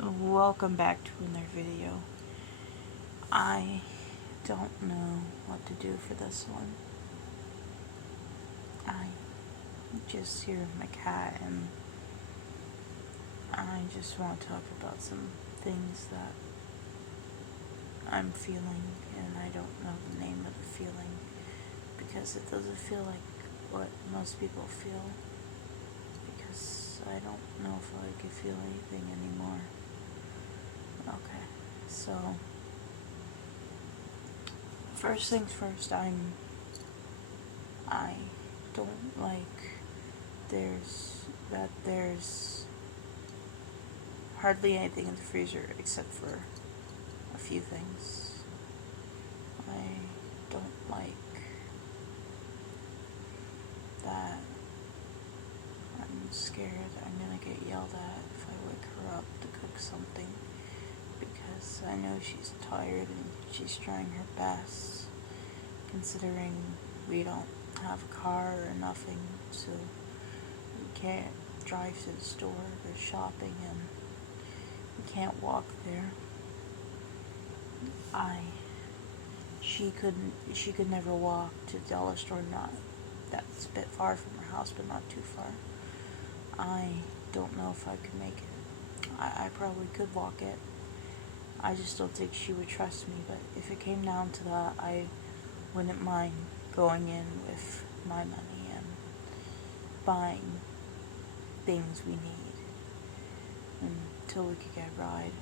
Welcome back to another video. I don't know what to do for this one. I just here with my cat and I just want to talk about some things that I'm feeling, and I don't know the name of the feeling because it doesn't feel like what most people feel, because I don't know if I can feel anything anymore. Okay, so first things first, I don't like there's hardly anything in the freezer except for a few things. I don't like that I'm scared I'm gonna get yelled at if I wake her up to cook something, because I know she's tired and she's trying her best, considering we don't have a car or nothing, so we can't drive to the store or shopping, and we can't walk there. She could never walk to the dollar store, not that's a bit far from her house, but not too far. I don't know if I could make it. I probably could walk it. I just don't think she would trust me, but if it came down to that, I wouldn't mind going in with my money and buying things we need until we could get a ride.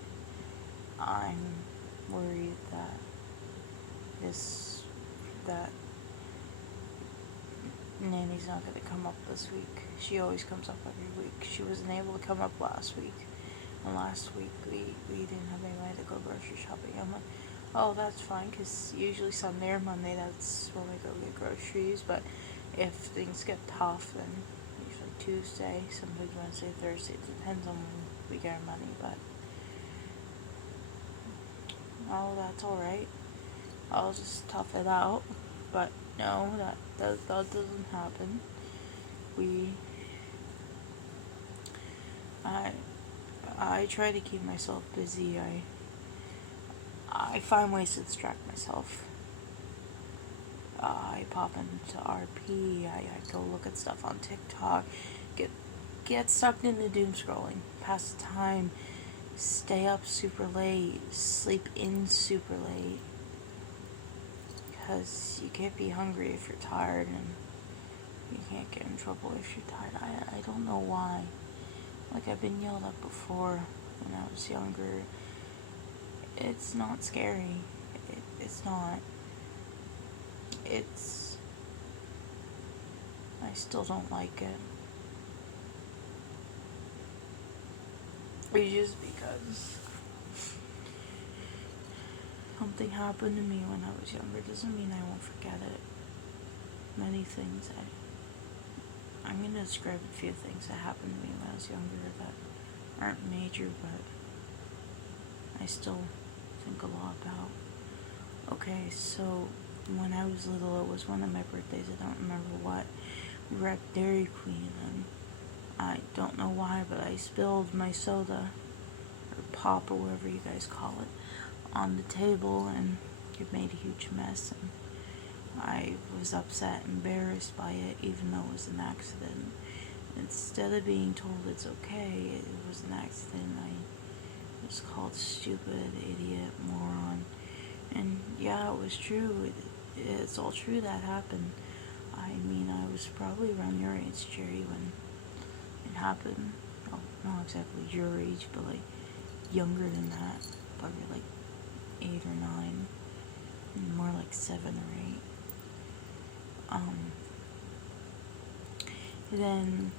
I'm worried that that Nanny's not going to come up this week. She always comes up every week. She wasn't able to come up last week. And last week we didn't have any money to go grocery shopping. I'm like, oh, that's fine, because usually Sunday or Monday, that's when we go get groceries. But if things get tough, then usually Tuesday, sometimes Wednesday, Thursday. It depends on when we get our money. But, oh, that's alright. I'll just tough it out. But no, that doesn't happen. I try to keep myself busy. I find ways to distract myself. I pop into RP. I go look at stuff on TikTok. Get sucked into doom scrolling. Pass the time. Stay up super late. Sleep in super late. Because you can't be hungry if you're tired, and you can't get in trouble if you're tired. I don't know why. Like, I've been yelled at before when I was younger. It's not scary. It's not. I still don't like it. It's just because something happened to me when I was younger doesn't mean I won't forget it. Many things I'm going to describe a few things that happened to me when I was younger that aren't major, but I still think a lot about. Okay, so when I was little, it was one of my birthdays, I don't remember what. We were at Dairy Queen, and I don't know why, but I spilled my soda, or pop, or whatever you guys call it, on the table, and it made a huge mess, and I was upset, embarrassed by it, even though it was an accident. Instead of being told it's okay, it was an accident, I was called stupid, idiot, moron. And yeah, it was true. It's all true that happened. I mean, I was probably around your age, Jerry, when it happened. Well, not exactly your age, but like younger than that. Probably like 8 or 9. More like 7 or 8. Then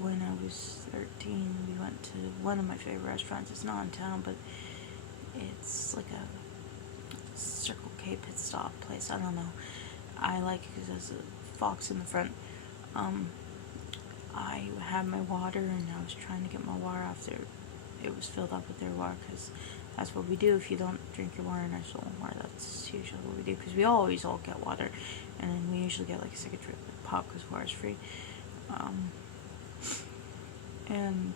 when I was 13, we went to one of my favorite restaurants. It's not in town, but it's like a Circle K pit stop place. I don't know. I like it because there's a fox in the front. I had my water, and I was trying to get my water after it was filled up with their water, because that's what we do. If you don't drink your water in our stolen water, that's usually what we do, because we always all get water, and then we usually get like a second trip of pop because water's free. And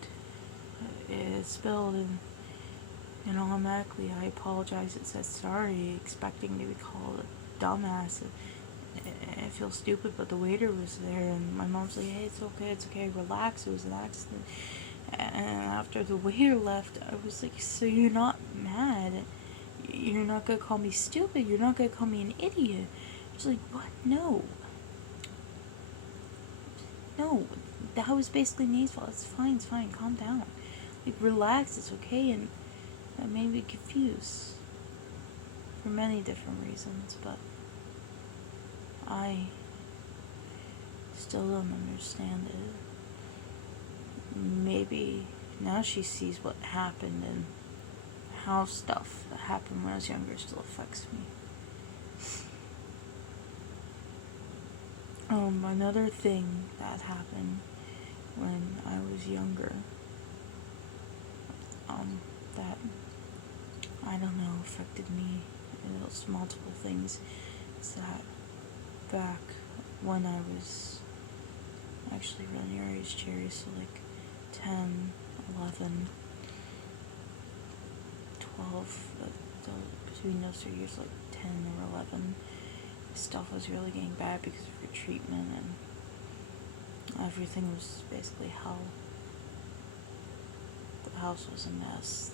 it spilled, and automatically I apologized and said sorry, expecting to be called a dumbass. I feel stupid, but the waiter was there, and my mom's like, hey, it's okay, relax, it was an accident. And after the waiter left, I was like, so you're not mad? You're not gonna call me stupid? You're not gonna call me an idiot? She's like, what? No, that was basically Nate's fault. It's fine, calm down. Like, relax, it's okay. And that made me confused for many different reasons, but I still don't understand it. Maybe now she sees what happened and how stuff that happened when I was younger still affects me. Another thing that happened when I was younger, that, I don't know, affected me. It was multiple things. Is that back when I was actually around your age, Cherry, so like 10, 11, 12, between those 3 years, like 10 or 11, stuff was really getting bad because of your treatment, and everything was basically hell. The house was a mess,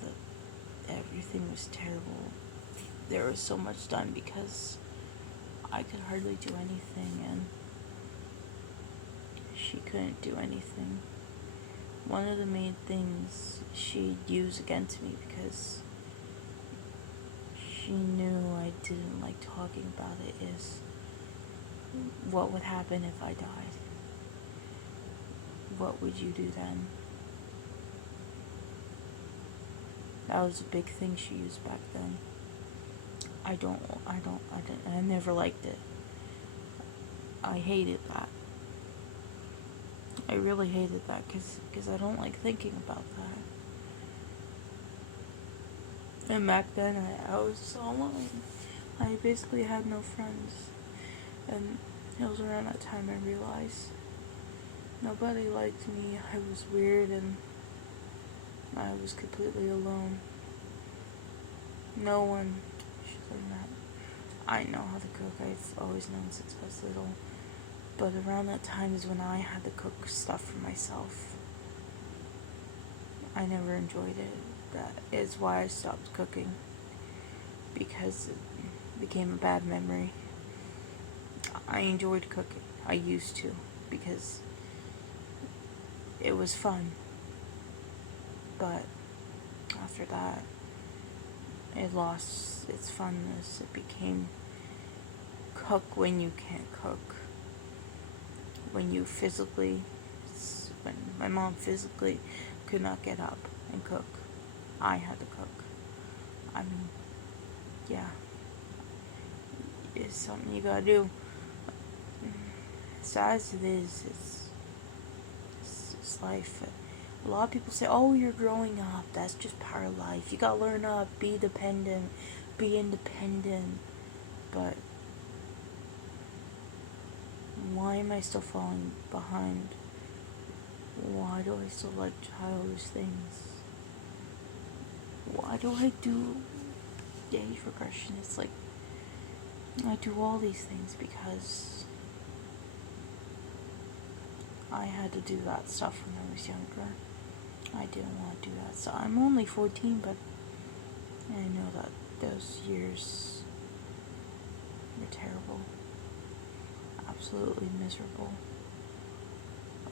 everything was terrible. There was so much done because I could hardly do anything, and she couldn't do anything. One of the main things she'd use against me, because she knew I didn't like talking about it, is what would happen if I died? What would you do then? That was a big thing she used back then. I never liked it. I hated that. I really hated that because I don't like thinking about that. And back then I was so alone. I basically had no friends. And it was around that time I realized nobody liked me. I was weird and I was completely alone. No one should learn that. I know how to cook. I've always known since I was little. But around that time is when I had to cook stuff for myself. I never enjoyed it. That is why I stopped cooking. Because it became a bad memory. I enjoyed cooking. I used to. Because it was fun. But after that, it lost its funness. It became cook when you can't cook. When my mom physically could not get up and cook, I had to cook. I mean, yeah, it's something you gotta do. Sad as it is, it's life. A lot of people say, oh, you're growing up, that's just part of life. You gotta learn up, be dependent, be independent. But why am I still falling behind? Why do I still like childish things? Why do I do age regression? It's like, I do all these things because I had to do that stuff when I was younger. I didn't want to do that. So I'm only 14, but I know that those years were terrible. Absolutely miserable.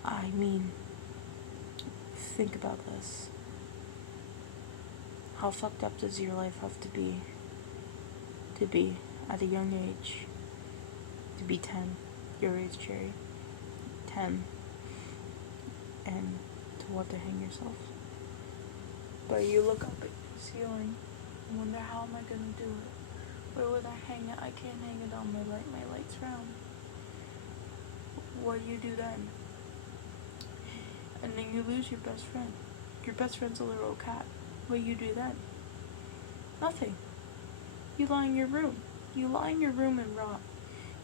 I mean, think about this. How fucked up does your life have to be at a young age? To be 10, your age, Cherry. 10. And to want to hang yourself. But you look up at the ceiling and wonder, how am I gonna do it? Where would I hang it? I can't hang it on my light. My light's round. What do you do then? And then you lose your best friend. Your best friend's a little cat. What do you do then? Nothing. You lie in your room. You lie in your room and rot.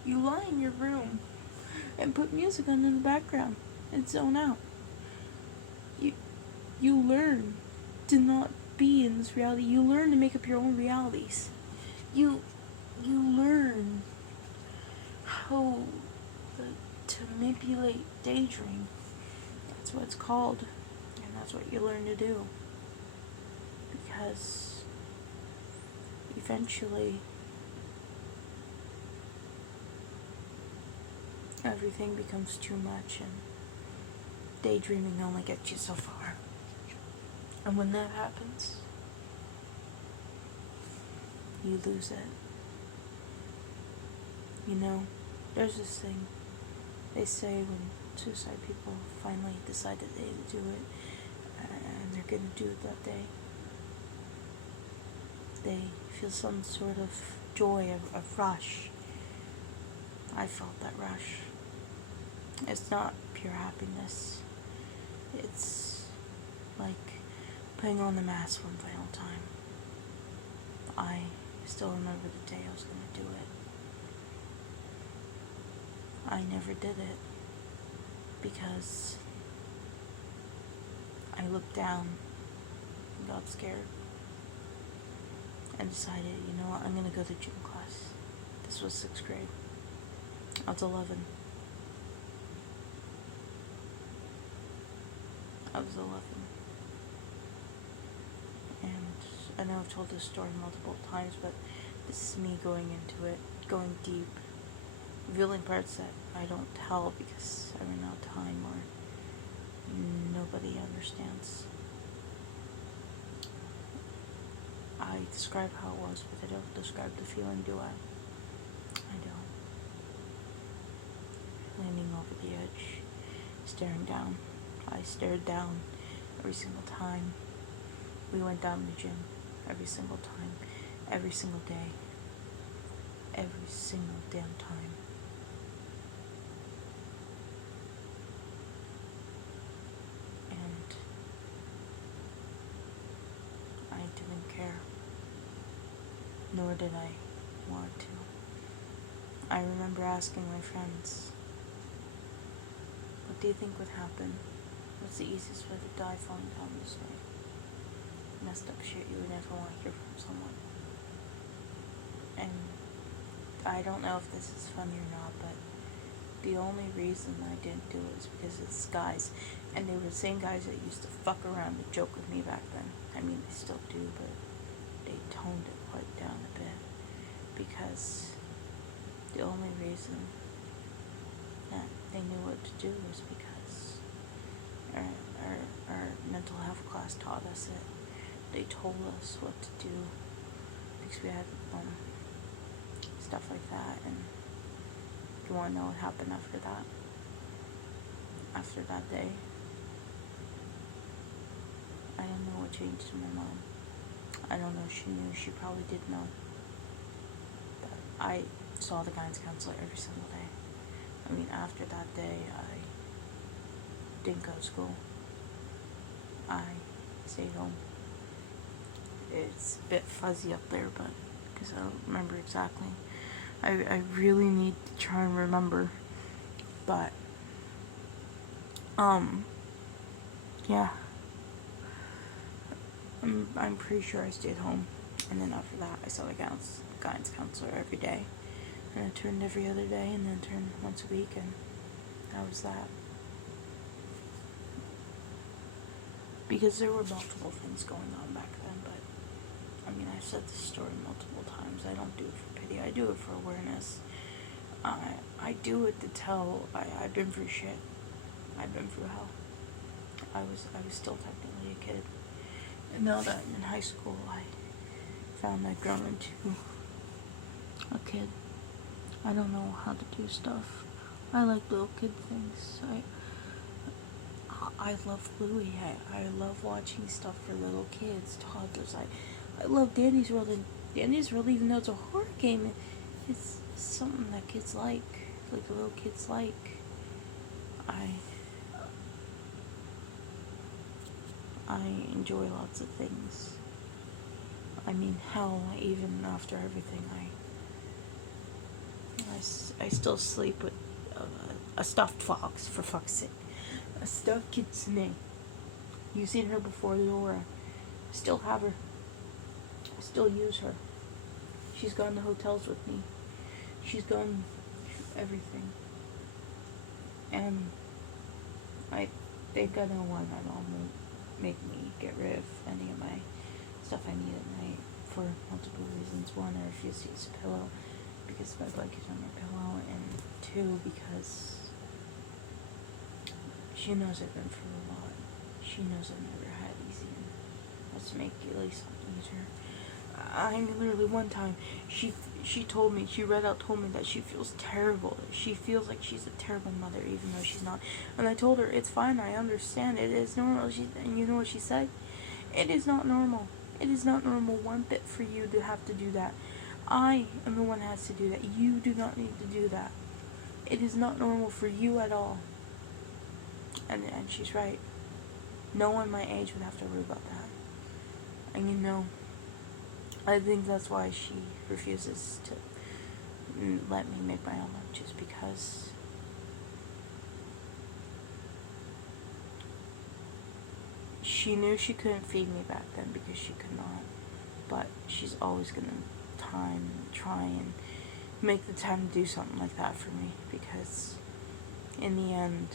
You lie in your room and put music on in the background and zone out. You learn to not be in this reality. You learn to make up your own realities. You learn how to manipulate daydream. That's what it's called. And that's what you learn to do. Because eventually everything becomes too much, and daydreaming only gets you so far. And when that happens, you lose it. You know, there's this thing they say when suicide people finally decide that they do it, and they're gonna do it that day. They feel some sort of joy, a rush. I felt that rush. It's not pure happiness. It's like putting on the mask one final time. I still remember the day I was going to do it. I never did it because I looked down and got scared and decided, you know what, I'm going to go to gym class. This was 6th grade. I was 11. And I know I've told this story multiple times, but this is me going into it, going deep, revealing parts that I don't tell because I ran out of time or nobody understands. I describe how it was, but I don't describe the feeling, do I? I don't. Leaning over the edge, staring down. I stared down every single time. We went down to the gym every single time, every single day, every single damn time. And I didn't care, nor did I want to. I remember asking my friends, what do you think would happen? What's the easiest way to die falling down this way? Messed up shit you would never want to hear from someone. And I don't know if this is funny or not, but the only reason I didn't do it was because it's guys. And they were the same guys that used to fuck around and joke with me back then. I mean, they still do, but they toned it quite down a bit. Because the only reason that they knew what to do was because our mental health class taught us it. They told us what to do because we had stuff like that. And you want to know what happened after that? After that day, I don't know what changed in my mom. I don't know if she knew. She probably did know. But I saw the guidance counselor every single day. I mean, after that day, I didn't go to school. I stayed home. It's a bit fuzzy up there, but because I don't remember exactly. I really need to try and remember. But yeah. I'm pretty sure I stayed home, and then after that I saw the guidance counselor every day, and it turned every other day, and then turned once a week, and that was that. Because there were multiple things going on back then, but I mean, I've said this story multiple times. I don't do it for pity. I do it for awareness. I do it to tell. I've been through shit. I've been through hell. I was still technically a kid. And now that I'm in high school, I found I'd grown into a kid. I don't know how to do stuff. I like little kid things. I love Bluey. I love watching stuff for little kids, toddlers. I love Danny's World, and Danny's World, even though it's a horror game, it's something that kids like little kids like. I enjoy lots of things. I mean, hell, even after everything, I still sleep with a stuffed fox, for fuck's sake. A stuffed kitsune. You've seen her before, Laura. Still have her. Still use her. She's gone to hotels with me. She's gone everything. And I think I know why my mom won't make me get rid of any of my stuff I need at night for multiple reasons. One, I refuse to use a pillow because my blanket's on my pillow, and two, because she knows I've been through a lot. She knows I've never had easy, and let's make at least something easier. I mean, literally one time, she told me, told me that she feels terrible. She feels like she's a terrible mother, even though she's not. And I told her, it's fine, I understand, it is normal. And you know what she said? It is not normal. It is not normal one bit for you to have to do that. I am the one that has to do that. You do not need to do that. It is not normal for you at all. And she's right. No one my age would have to worry about that. And you know, I think that's why she refuses to let me make my own lunches, because she knew she couldn't feed me back then because she could not. But she's always gonna try and make the time to do something like that for me, because in the end,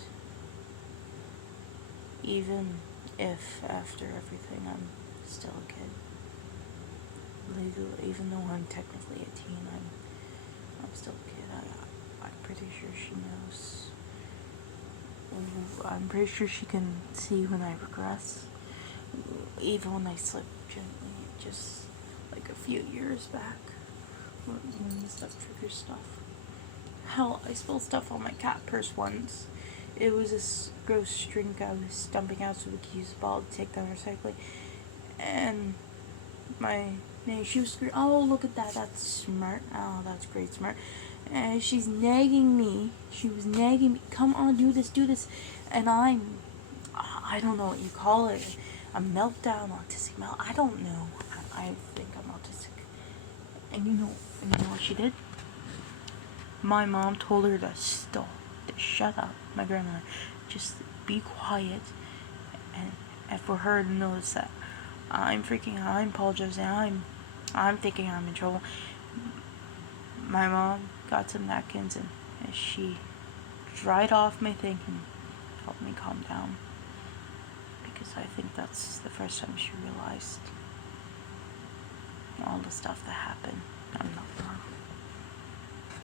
even if after everything I'm still a kid, legally, even though I'm technically a teen, I'm still a kid. I'm pretty sure she knows. I'm pretty sure she can see when I regress, even when I slip gently, just like a few years back, when stuff triggers stuff. Hell, I spilled stuff on my cat purse once. It was this gross drink I was dumping out so we could use the bottle to take down recycling, and my nanny, she was screaming, "Oh, look at that, that's smart, oh, that's great, smart," and she's nagging me, she was nagging me, "Come on, do this," and I don't know what you call it, a meltdown, autistic melt, I don't know, I think I'm autistic, and you know what she did? My mom told her to stop, to shut up, my grandmother, just be quiet, and for her to notice that I'm freaking out, I'm apologizing, I'm thinking I'm in trouble. My mom got some napkins and she dried off my thing and helped me calm down, because I think that's the first time she realized all the stuff that happened. I'm not wrong.